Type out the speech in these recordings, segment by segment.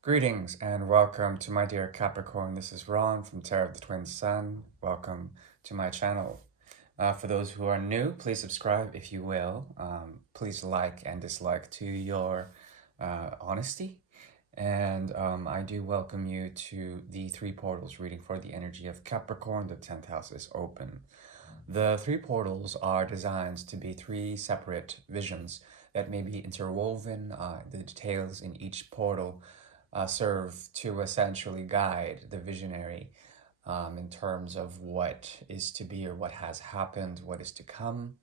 Greetings and welcome to my dear Capricorn. This is Ron from Tarot of the Twin Sun. Welcome to my channel. For those who are new, please subscribe if you will. Please like and dislike to your honesty. And I do welcome you to the three portals reading for the energy of Capricorn. The 10th house is open. The three portals are designed to be three separate visions that may be interwoven. The details in each portal serve to essentially guide the visionary in terms of what is to be or what has happened, what is to come.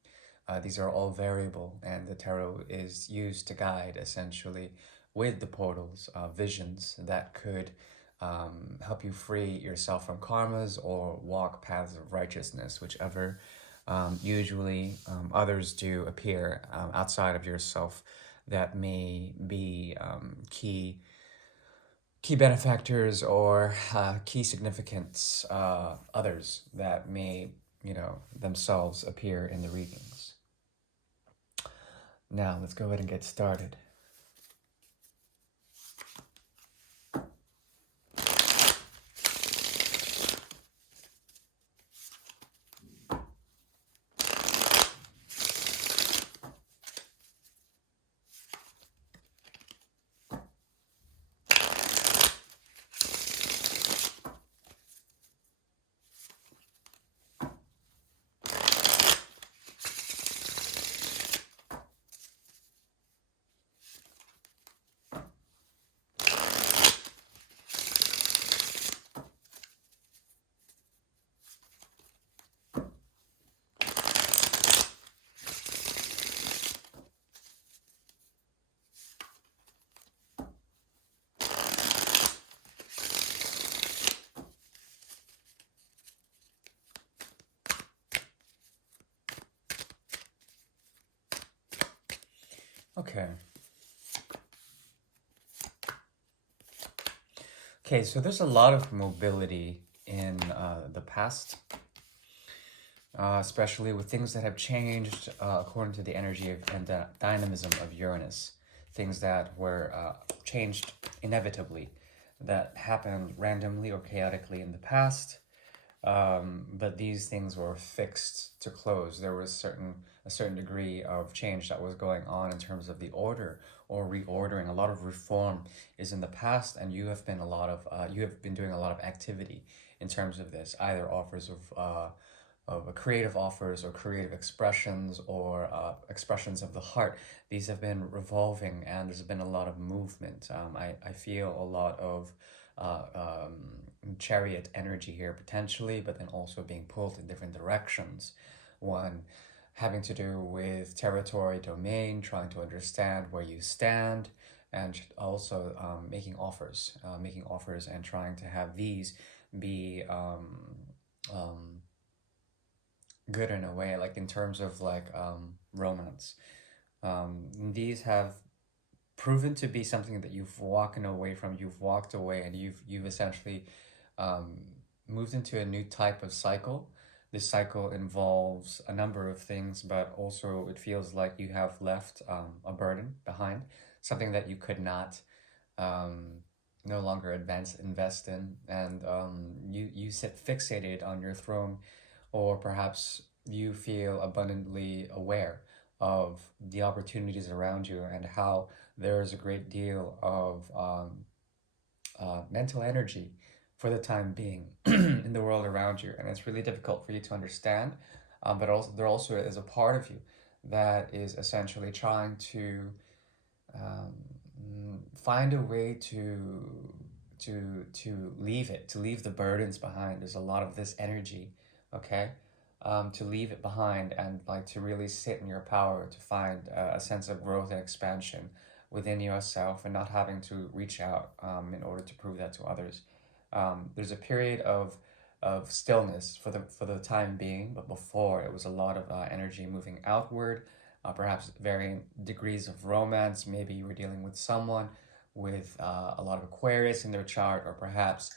These are all variable, and the tarot is used to guide essentially with the portals visions that could help you free yourself from karmas or walk paths of righteousness, whichever usually others do appear outside of yourself that may be key benefactors or key significance others that may themselves appear in the readings. Now let's go ahead and get started. Okay. Okay, so there's a lot of mobility in the past, especially with things that have changed according to the energy and the dynamism of Uranus. Things that were changed inevitably, that happened randomly or chaotically in the past, but these things were fixed to close. There was a certain degree of change that was going on in terms of the order or reordering. A lot of reform is in the past, and you have been doing a lot of activity in terms of this, either offers of creative offers or creative expressions or expressions of the heart. These have been revolving, and there's been a lot of movement. I feel a lot of chariot energy here potentially, but then also being pulled in different directions. One having to do with territory, domain, trying to understand where you stand, and also making offers and trying to have these be good in a way, like in terms of like romance. These have proven to be something that you've walked away from. You've walked away, and you've essentially moved into a new type of cycle. This cycle involves a number of things, but also it feels like you have left a burden behind, something that you could not no longer invest in, and you sit fixated on your throne, or perhaps you feel abundantly aware of the opportunities around you and how there's a great deal of mental energy for the time being in the world around you, and it's really difficult for you to understand. But also, there also is a part of you that is essentially trying to find a way to leave the burdens behind. There's a lot of this energy, okay, to leave it behind and like to really sit in your power to find a sense of growth and expansion within yourself, and not having to reach out in order to prove that to others. There's a period of stillness for the time being, but before it was a lot of energy moving outward, perhaps varying degrees of romance. Maybe you were dealing with someone with a lot of Aquarius in their chart, or perhaps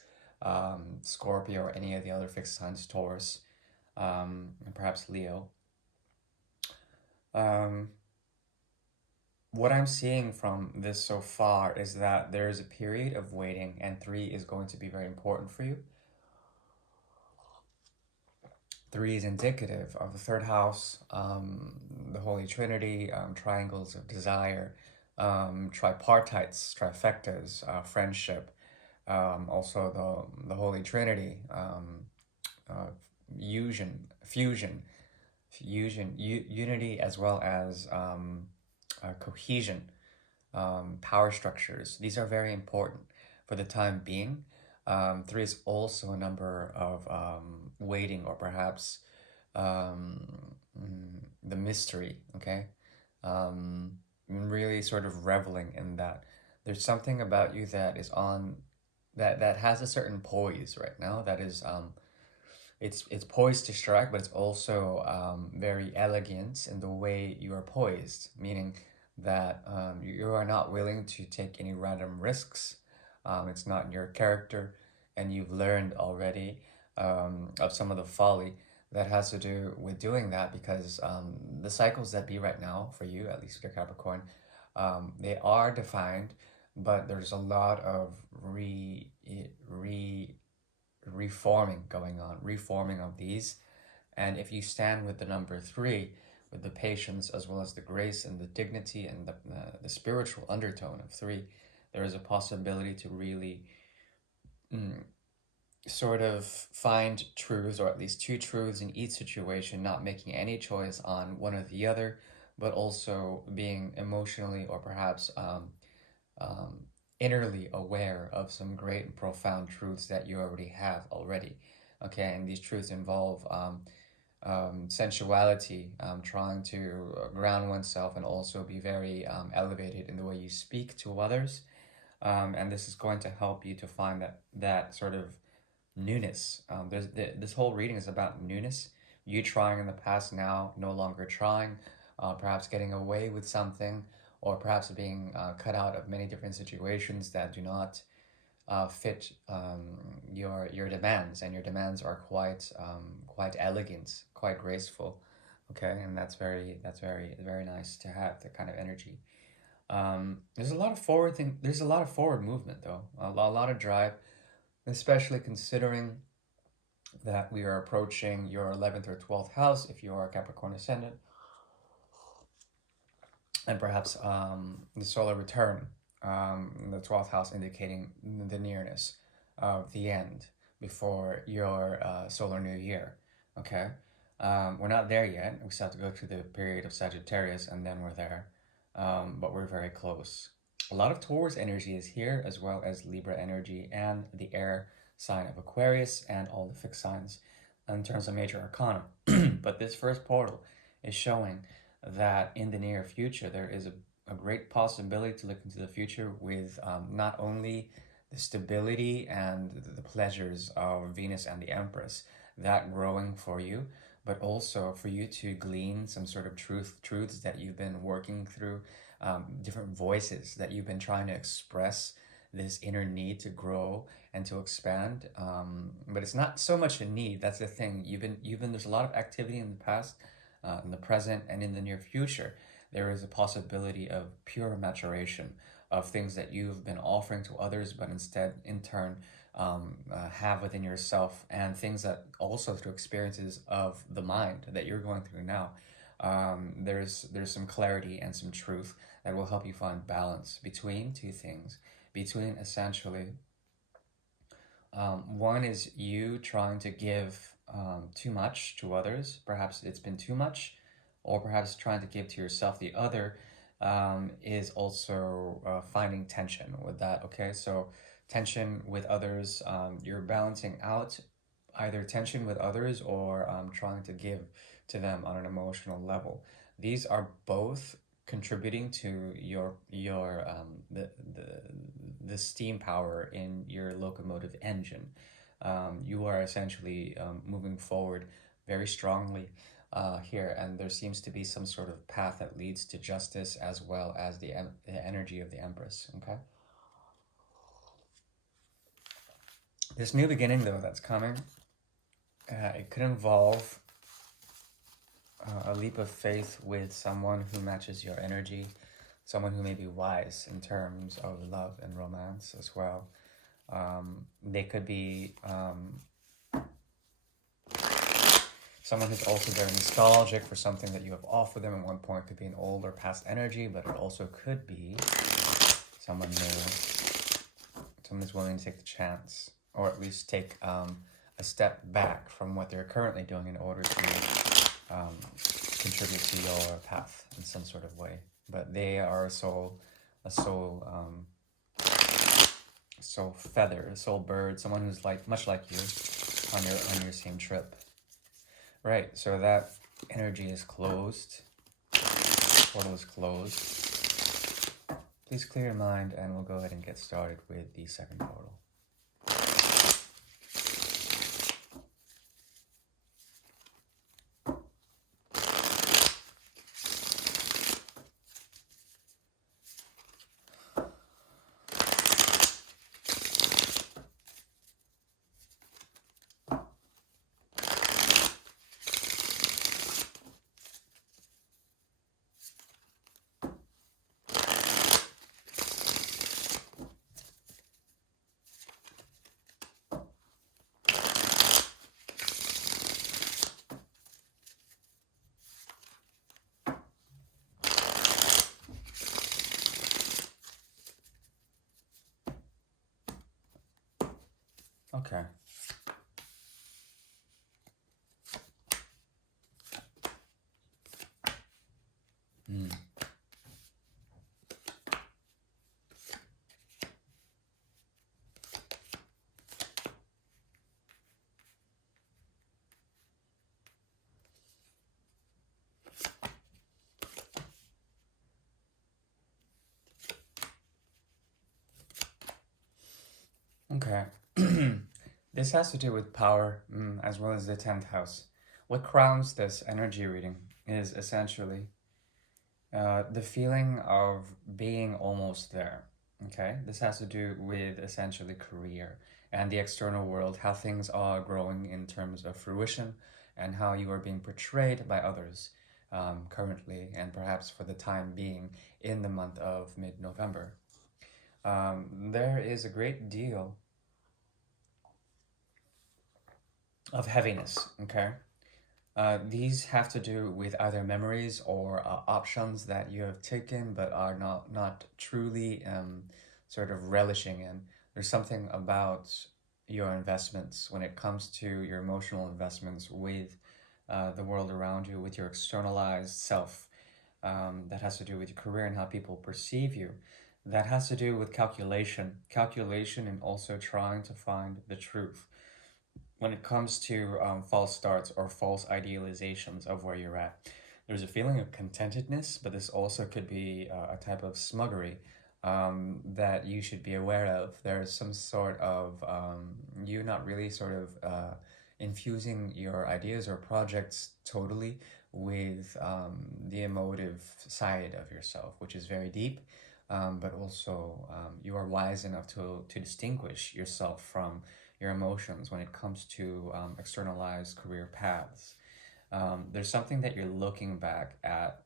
Scorpio or any of the other fixed signs, Taurus, and perhaps Leo. Um, what I'm seeing from this so far is that there is a period of waiting, and 3 is going to be very important for you. 3 is indicative of the third house, the Holy Trinity, triangles of desire, tripartites, trifectas, friendship, also the Holy Trinity, uh, unity, as well as cohesion, power structures. These are very important for the time being. 3 is also a number of waiting, or perhaps um, the mystery, okay? Really sort of reveling in that. There's something about you that is on, that has a certain poise right now, that is it's poised to strike, but it's also very elegant in the way you are poised, meaning that you are not willing to take any random risks. It's not in your character, and you've learned already of some of the folly that has to do with doing that, because the cycles that be right now for you, at least with your Capricorn, they are defined, but there's a lot of reforming going on, reforming of these. And if you stand with the number 3, with the patience as well as the grace and the dignity and the spiritual undertone of 3, there is a possibility to really sort of find truths, or at least 2 truths in each situation, not making any choice on one or the other, but also being emotionally, or perhaps um, innerly aware of some great and profound truths that you already have already. Okay, and these truths involve sensuality, trying to ground oneself, and also be very elevated in the way you speak to others. And this is going to help you to find that sort of newness. This whole reading is about newness. You trying in the past, now no longer trying, perhaps getting away with something, or perhaps being cut out of many different situations that do not fit your demands, and your demands are quite elegant, quite graceful. Okay, and that's very nice to have that kind of energy. There's a lot of forward thing. There's a lot of forward movement, though. A lot of drive, especially considering that we are approaching your 11th or 12th house if you are a Capricorn ascendant, and perhaps the solar return, the 12th house indicating the nearness of the end before your solar new year. Okay, we're not there yet. We still have to go through the period of Sagittarius, and then we're there, but we're very close. A lot of Taurus energy is here, as well as Libra energy and the air sign of Aquarius, and all the fixed signs in terms of major arcana. But this first portal is showing that in the near future there is a great possibility to look into the future with not only the stability and the pleasures of Venus and the Empress, that growing for you, but also for you to glean some sort of truths that you've been working through, different voices that you've been trying to express this inner need to grow and to expand. But it's not so much a need. That's the thing. You've been there's a lot of activity in the past, in the present, and in the near future. There is a possibility of pure maturation of things that you've been offering to others, but instead, in turn, have within yourself, and things that also through experiences of the mind that you're going through now. There's some clarity and some truth that will help you find balance between 2 things, between essentially one is you trying to give too much to others. Perhaps it's been too much, or perhaps trying to give to yourself. The other is also finding tension with that. Okay, so tension with others, you're balancing out either tension with others, or trying to give to them on an emotional level. These are both contributing to your the steam power in your locomotive engine. You are essentially moving forward very strongly here, and there seems to be some sort of path that leads to justice, as well as the energy of the Empress. Okay, this new beginning, though, that's coming, it could involve a leap of faith with someone who matches your energy, someone who may be wise in terms of love and romance as well. They could be someone who's also very nostalgic for something that you have offered them at one point. Could be an old or past energy, but it also could be someone new. Someone who's willing to take the chance, or at least take a step back from what they're currently doing in order to contribute to your path in some sort of way. But they are a soul feather, a soul bird, someone who's like much like you on your same trip. Right, so that energy is closed. Portal is closed. Please clear your mind and we'll go ahead and get started with the second portal. Okay. Okay. This has to do with power, as well as the 10th house. What crowns this energy reading is essentially the feeling of being almost there. Okay, this has to do with essentially career and the external world, how things are growing in terms of fruition, and how you are being portrayed by others currently and perhaps for the time being in the month of mid-November. There is a great deal of heaviness, okay? These have to do with either memories or options that you have taken but are not truly sort of relishing in. There's something about your investments when it comes to your emotional investments with the world around you, with your externalized self, that has to do with your career and how people perceive you. That has to do with calculation and also trying to find the truth when it comes to false starts or false idealizations of where you're at. There's a feeling of contentedness, but this also could be a type of smuggery that you should be aware of. There's some sort of you not really sort of infusing your ideas or projects totally with the emotive side of yourself, which is very deep. But also you are wise enough to distinguish yourself from your emotions when it comes to externalized career paths. There's something that you're looking back at,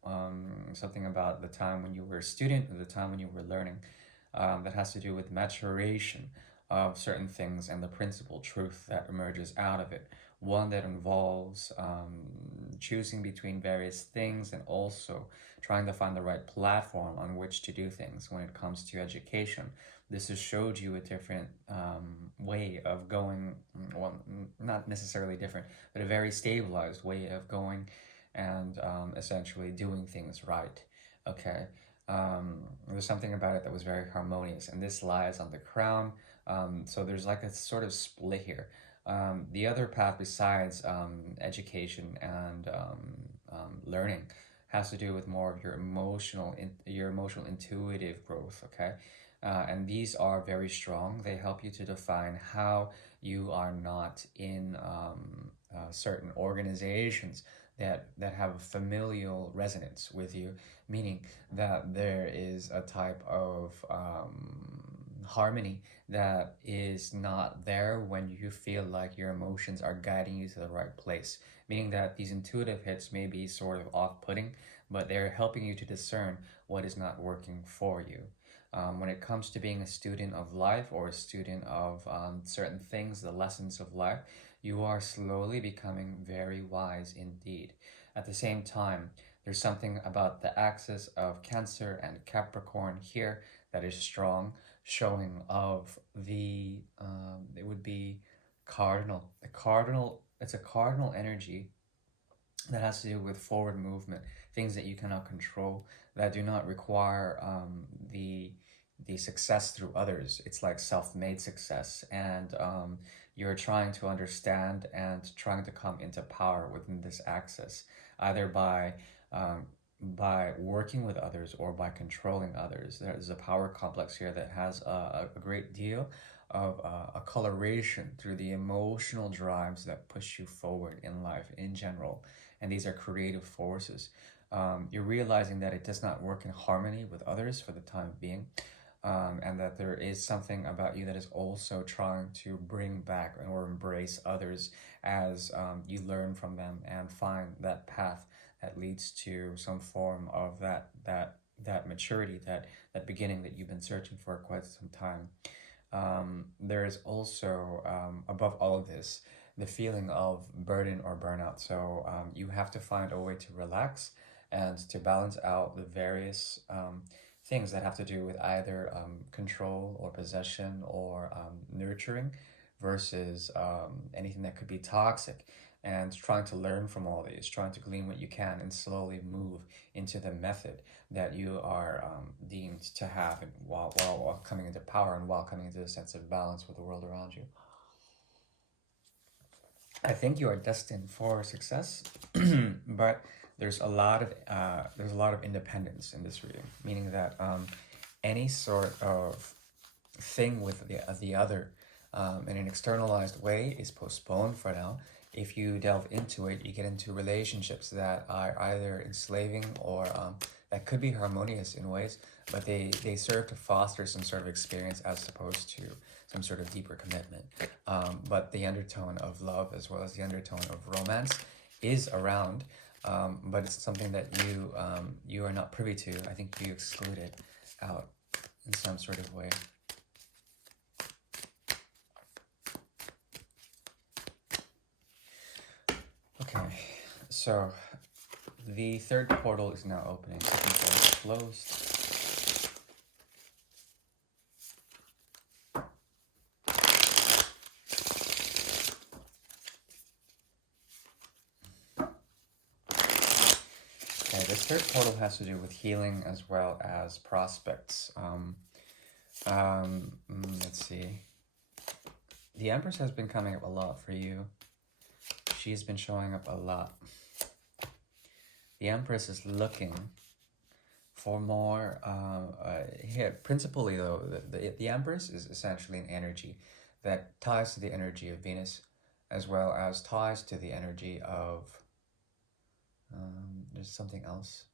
something about the time when you were a student or the time when you were learning, that has to do with maturation of certain things and the principal truth that emerges out of it. One that involves choosing between various things and also trying to find the right platform on which to do things when it comes to education. This has showed you a different way of going, well, not necessarily different, but a very stabilized way of going and essentially doing things right, okay? There's something about it that was very harmonious, and this lies on the crown, so there's like a sort of split here. The other path besides education and learning has to do with more of your emotional intuitive growth, okay? And these are very strong. They help you to define how you are not in certain organizations that have a familial resonance with you, meaning that there is a type of harmony that is not there when you feel like your emotions are guiding you to the right place, meaning that these intuitive hits may be sort of off-putting, but they're helping you to discern what is not working for you. When it comes to being a student of life or a student of certain things, the lessons of life, you are slowly becoming very wise indeed. At the same time, there's something about the axis of Cancer and Capricorn here that is strong, showing of it would be cardinal. It's a cardinal energy that has to do with forward movement, things that you cannot control, that do not require the success through others. It's like self-made success, and you're trying to understand and trying to come into power within this axis, either by working with others or by controlling others. There's a power complex here that has a great deal of a coloration through the emotional drives that push you forward in life in general. And these are creative forces. You're realizing that it does not work in harmony with others for the time being, and that there is something about you that is also trying to bring back or embrace others as you learn from them and find that path that leads to some form of that maturity, that beginning that you've been searching for quite some time. There is also, above all of this, the feeling of burden or burnout. So you have to find a way to relax and to balance out the various things that have to do with either control or possession or nurturing versus anything that could be toxic. And trying to learn from all these, trying to glean what you can, and slowly move into the method that you are deemed to have, and while coming into power and while coming into a sense of balance with the world around you. I think you are destined for success, but there's a lot of independence in this reading, meaning that any sort of thing with the other in an externalized way is postponed for now. If you delve into it, you get into relationships that are either enslaving or that could be harmonious in ways, but they serve to foster some sort of experience as opposed to some sort of deeper commitment. But the undertone of love as well as the undertone of romance is around, but it's something that you are not privy to. I think you exclude it out in some sort of way. Okay, so the third portal is now opening. Second portal is closed. Okay, this third portal has to do with healing as well as prospects. Let's see. The Empress has been coming up a lot for you. She's been showing up a lot. The Empress is looking for more, here, principally though, the Empress is essentially an energy that ties to the energy of Venus, as well as ties to the energy of, there's something else.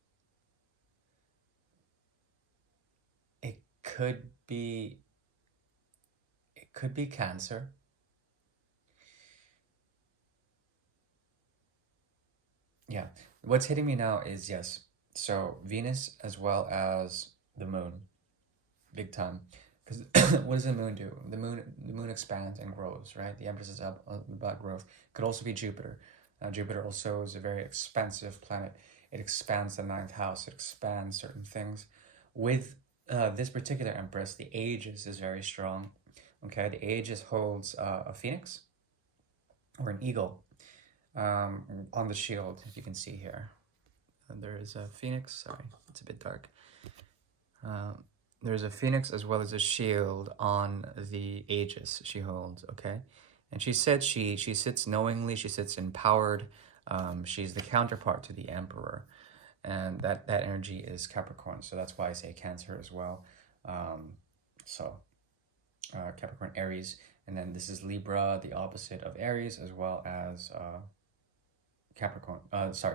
It could be Cancer. Yeah, what's hitting me now is, yes, so Venus as well as the moon, big time. Because what does the moon do? The moon expands and grows, right? The Empress is up about growth. Could also be Jupiter. Jupiter also is a very expansive planet. It expands the ninth house. It expands certain things. With this particular Empress, the Aegis is very strong. Okay, the Aegis holds a phoenix or an eagle on the shield, if you can see here. And there is a phoenix. Sorry, it's a bit dark. There's a phoenix as well as a shield on the Aegis she holds, okay? And she said she sits knowingly, she sits empowered. She's the counterpart to the Emperor. And that energy is Capricorn, so that's why I say Cancer as well. Capricorn, Aries, and then this is Libra, the opposite of Aries, as well as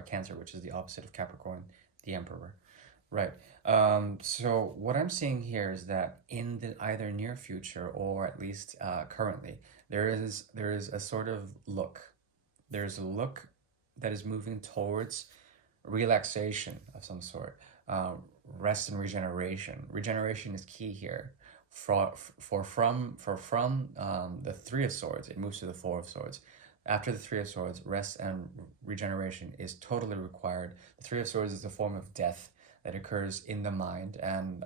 Cancer, which is the opposite of Capricorn, the Emperor. Right. So what I'm seeing here is that in the either near future or at least currently, there is a sort of look. There's a look that is moving towards relaxation of some sort, rest and regeneration. Regeneration is key here. From the Three of Swords, it moves to the Four of Swords. After the Three of Swords, rest and regeneration is totally required. The Three of Swords is a form of death that occurs in the mind and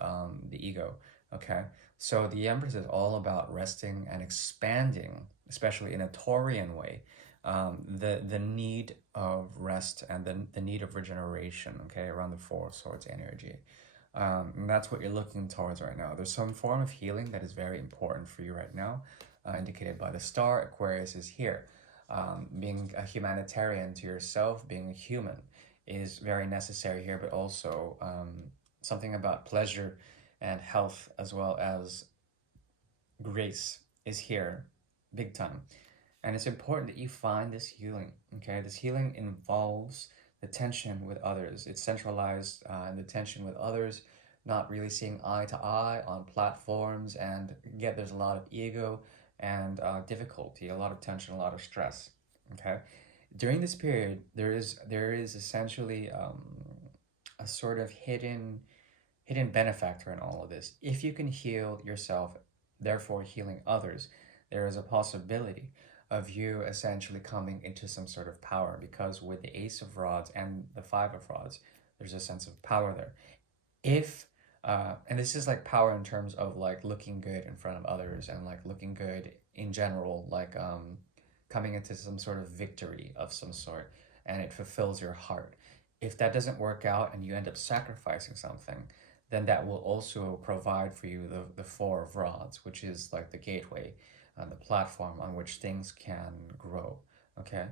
the ego. Okay, so the Empress is all about resting and expanding, especially in a Taurian way, the need of rest and the need of regeneration, okay, around the Four of Swords energy. And that's what you're looking towards right now. There's some form of healing that is very important for you right now, indicated by the star. Aquarius is here. Being a humanitarian to yourself, being a human, is very necessary here, but also something about pleasure and health as well as grace is here big time. And it's important that you find this healing, okay? This healing involves the tension with others. It's centralized in the tension with others, not really seeing eye to eye on platforms, and yet there's a lot of ego and difficulty, a lot of tension, a lot of stress, okay? During this period, there is essentially a sort of hidden benefactor in all of this. If you can heal yourself, therefore healing others, there is a possibility of you essentially coming into some sort of power, because with the Ace of Rods and the Five of Rods, there's a sense of power there. If and this is like power in terms of like looking good in front of others and like looking good in general, like coming into some sort of victory of some sort, and it fulfills your heart. If that doesn't work out and you end up sacrificing something, then that will also provide for you the Four of Rods, which is like the gateway, the platform on which things can grow. Okay.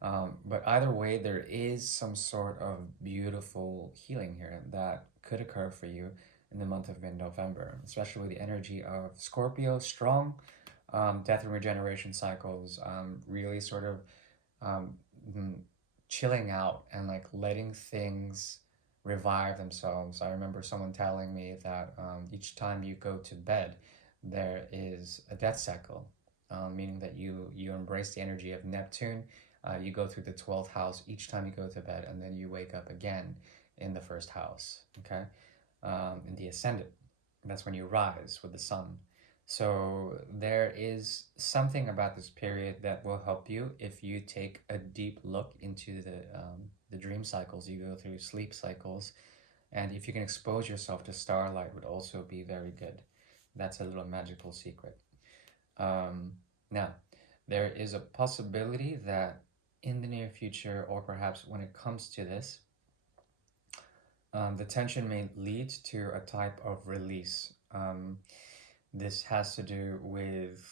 But either way, there is some sort of beautiful healing here that could occur for you in the month of mid-November, especially with the energy of Scorpio, strong death and regeneration cycles, really sort of um, chilling out and like letting things revive themselves. I remember someone telling me that each time you go to bed, there is a death cycle, meaning that you embrace the energy of Neptune. You go through the 12th house each time you go to bed, and then you wake up again in the first house, okay? In the ascendant. That's when you rise with the sun. So there is something about this period that will help you if you take a deep look into the dream cycles you go through, sleep cycles, and if you can expose yourself to starlight would also be very good. That's a little magical secret. Now, there is a possibility that in the near future, or perhaps when it comes to this, the tension may lead to a type of release. This has to do with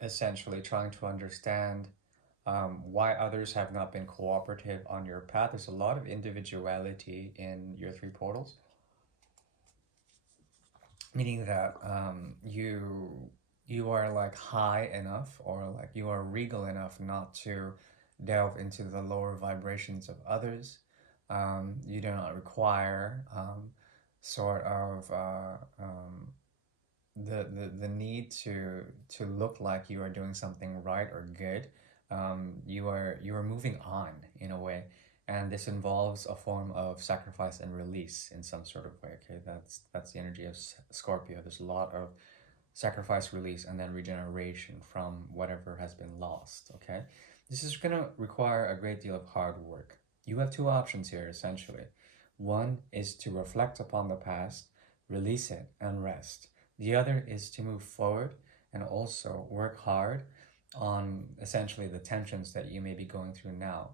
essentially trying to understand why others have not been cooperative on your path. There's a lot of individuality in your three portals, meaning that you are like high enough, or like you are regal enough not to delve into the lower vibrations of others. You do not require sort of the need to look like you are doing something right or good. You are moving on in a way, and this involves a form of sacrifice and release in some sort of way. Okay, that's the energy of Scorpio. There's a lot of sacrifice, release, and then regeneration from whatever has been lost. Okay, this is going to require a great deal of hard work. You have two options here essentially. One is to reflect upon the past, release it, and rest. The other is to move forward and also work hard on essentially the tensions that you may be going through now.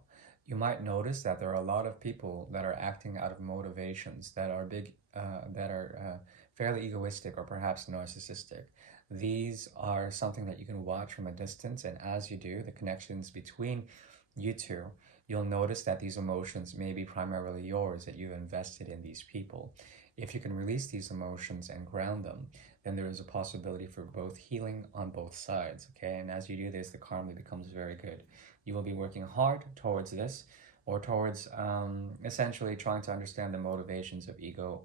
You might notice that there are a lot of people that are acting out of motivations that are fairly egoistic or perhaps narcissistic. These are something that you can watch from a distance, and as you do, the connections between you two, you'll notice that these emotions may be primarily yours, that you've invested in these people. If you can release these emotions and ground them, then there is a possibility for both healing on both sides, okay? And as you do this, the karma becomes very good. You will be working hard towards this, or towards essentially trying to understand the motivations of ego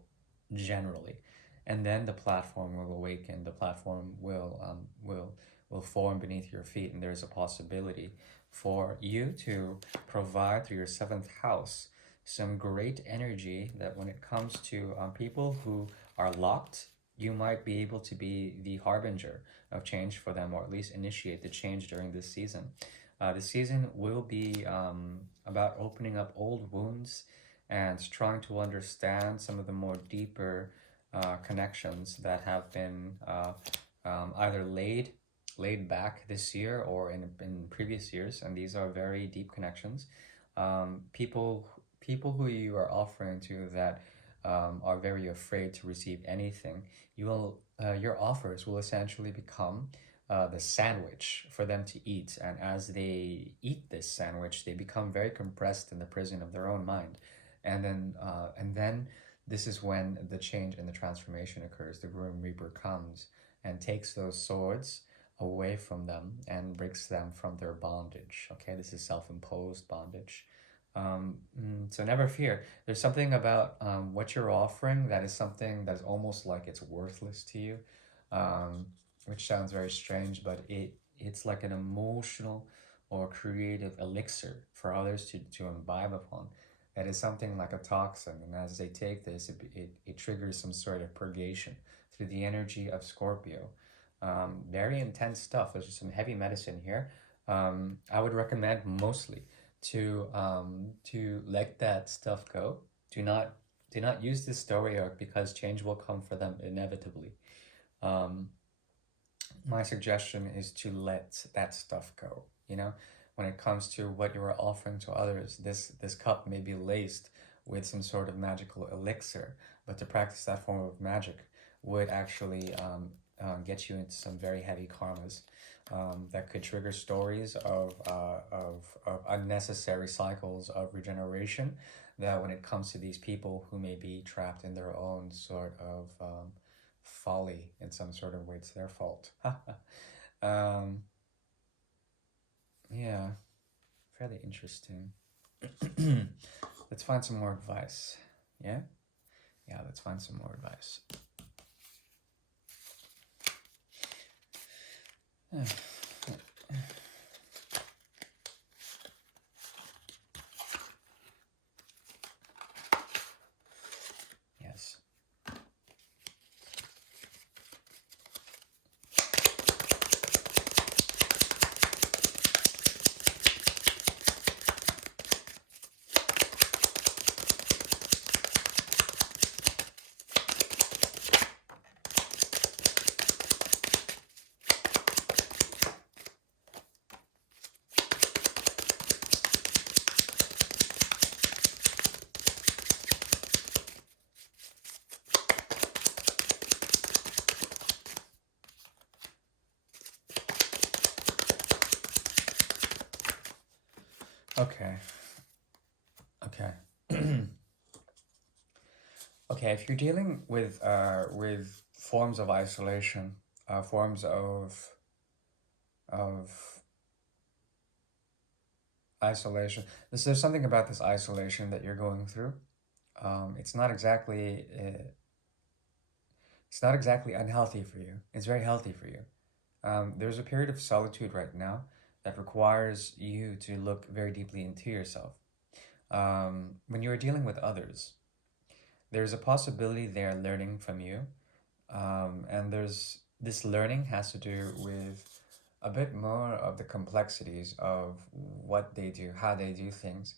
generally. And then the platform will awaken, the platform will form beneath your feet, and there's a possibility for you to provide through your seventh house some great energy that when it comes to people who are locked, you might be able to be the harbinger of change for them, or at least initiate the change during this season. This season will be about opening up old wounds and trying to understand some of the more deeper connections that have been either laid back this year or in previous years, and these are very deep connections. People who you are offering to that are very afraid to receive anything, your offers will essentially become the sandwich for them to eat, and as they eat this sandwich, they become very compressed in the prison of their own mind, and then this is when the change and the transformation occurs. The Grim Reaper comes and takes those swords away from them and breaks them from their bondage. Okay, this is self-imposed bondage. So never fear. There's something about what you're offering that is something that's almost like it's worthless to you, um, which sounds very strange, but it's like an emotional or creative elixir for others to imbibe upon. That is something like a toxin, and as they take this, it triggers some sort of purgation through the energy of Scorpio. Very intense stuff. There's some heavy medicine here. I would recommend mostly to let that stuff go. Do not use this story arc because change will come for them inevitably. Um, my suggestion is to let that stuff go. When it comes to what you are offering to others, this cup may be laced with some sort of magical elixir, but to practice that form of magic would actually get you into some very heavy karmas that could trigger stories of unnecessary cycles of regeneration, that when it comes to these people who may be trapped in their own sort of folly in some sort of way, it's their fault. um, yeah, fairly interesting. Let's find some more advice. Yeah? Yeah, let's find some more advice. Yes. Okay. Okay. Okay, if you're dealing with forms of isolation, forms of isolation, there's something about this isolation that you're going through. It's not exactly unhealthy for you. It's very healthy for you. There's a period of solitude right now that requires you to look very deeply into yourself. When you're dealing with others, there's a possibility they're learning from you, and there's this learning has to do with a bit more of the complexities of what they do, how they do things,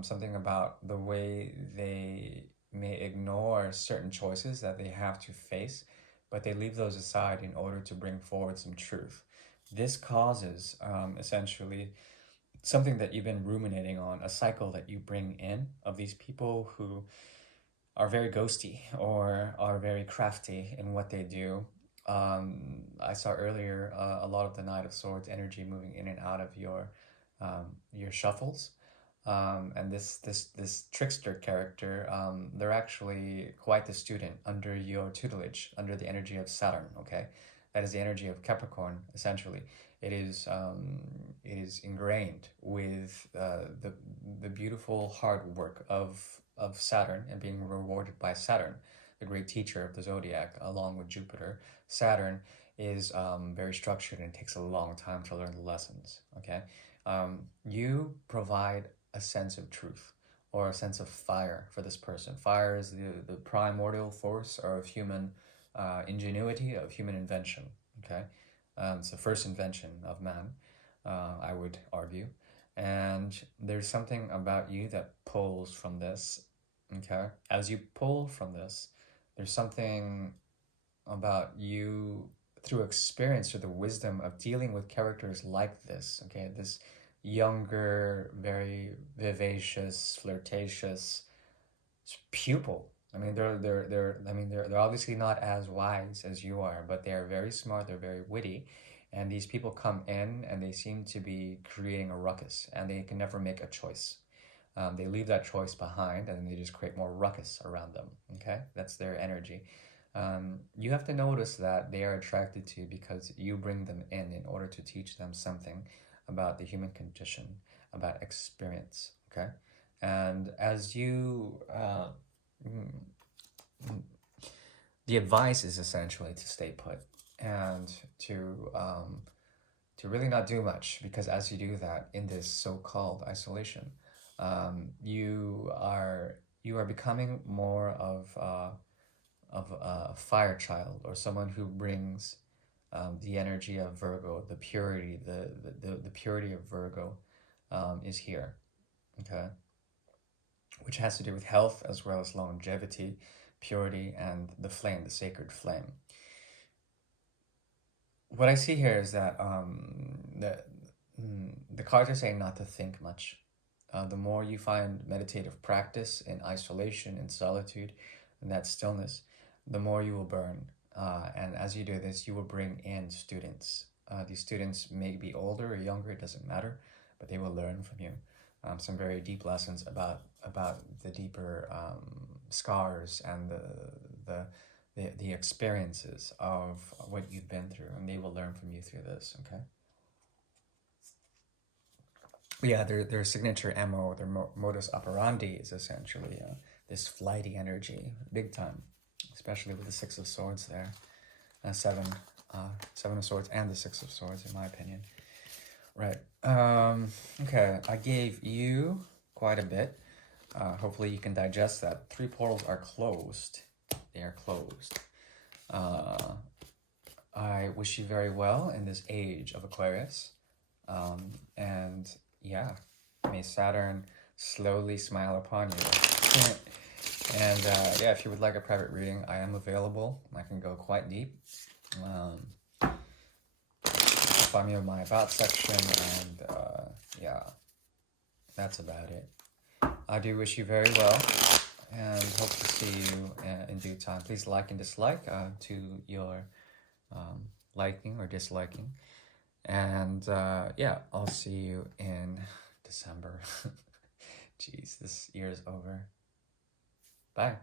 something about the way they may ignore certain choices that they have to face, but they leave those aside in order to bring forward some truth. This causes essentially something that you've been ruminating on, a cycle that you bring in of these people who are very ghosty or are very crafty in what they do. I saw earlier a lot of the Knight of Swords energy moving in and out of your shuffles, and this trickster character. They're actually quite the student under your tutelage, under the energy of Saturn. Okay, that is the energy of Capricorn. Essentially, it is ingrained with the beautiful hard work of Saturn and being rewarded by Saturn, the great teacher of the zodiac, along with Jupiter. Saturn is very structured and takes a long time to learn the lessons. Okay, you provide a sense of truth or a sense of fire for this person. Fire is the primordial force of human ingenuity, of human invention. Okay, it's the first invention of man, I would argue. And there's something about you that pulls from this. Okay, as you pull from this, there's something about you through experience, through the wisdom of dealing with characters like this. Okay, this younger, very vivacious, flirtatious pupil. I mean, they're obviously not as wise as you are, but they're very smart. They're very witty, and these people come in and they seem to be creating a ruckus, and they can never make a choice. They leave that choice behind, and then they just create more ruckus around them. Okay, that's their energy. You have to notice that they are attracted to you because you bring them in order to teach them something about the human condition, about experience. Okay, and as you the advice is essentially to stay put and to really not do much, because as you do that in this so-called isolation, you are becoming more of a fire child, or someone who brings the energy of Virgo, the purity, the purity of Virgo is here. Okay, which has to do with health as well as longevity, purity, and the flame, the sacred flame. What I see here is that the cards are saying not to think much. The more you find meditative practice in isolation, in solitude, in that stillness, the more you will burn. And as you do this, you will bring in students. These students may be older or younger, it doesn't matter, but they will learn from you some very deep lessons about the deeper scars and the experiences of what you've been through, and they will learn from you through this. Okay. Yeah, their signature MO, their modus operandi is essentially this flighty energy, big time, especially with the Six of Swords there, Seven of Swords, and the Six of Swords, in my opinion. Right. Okay, I gave you quite a bit. Hopefully you can digest that. 3 portals are closed. They are closed. I wish you very well in this age of Aquarius. And yeah, may Saturn slowly smile upon you. And yeah, if you would like a private reading, I am available. I can go quite deep. Find me in my about section, and yeah, that's about it. I do wish you very well, and hope to see you in due time. Please like and dislike to your liking or disliking. And yeah, I'll see you in December. Jeez, this year is over. Bye.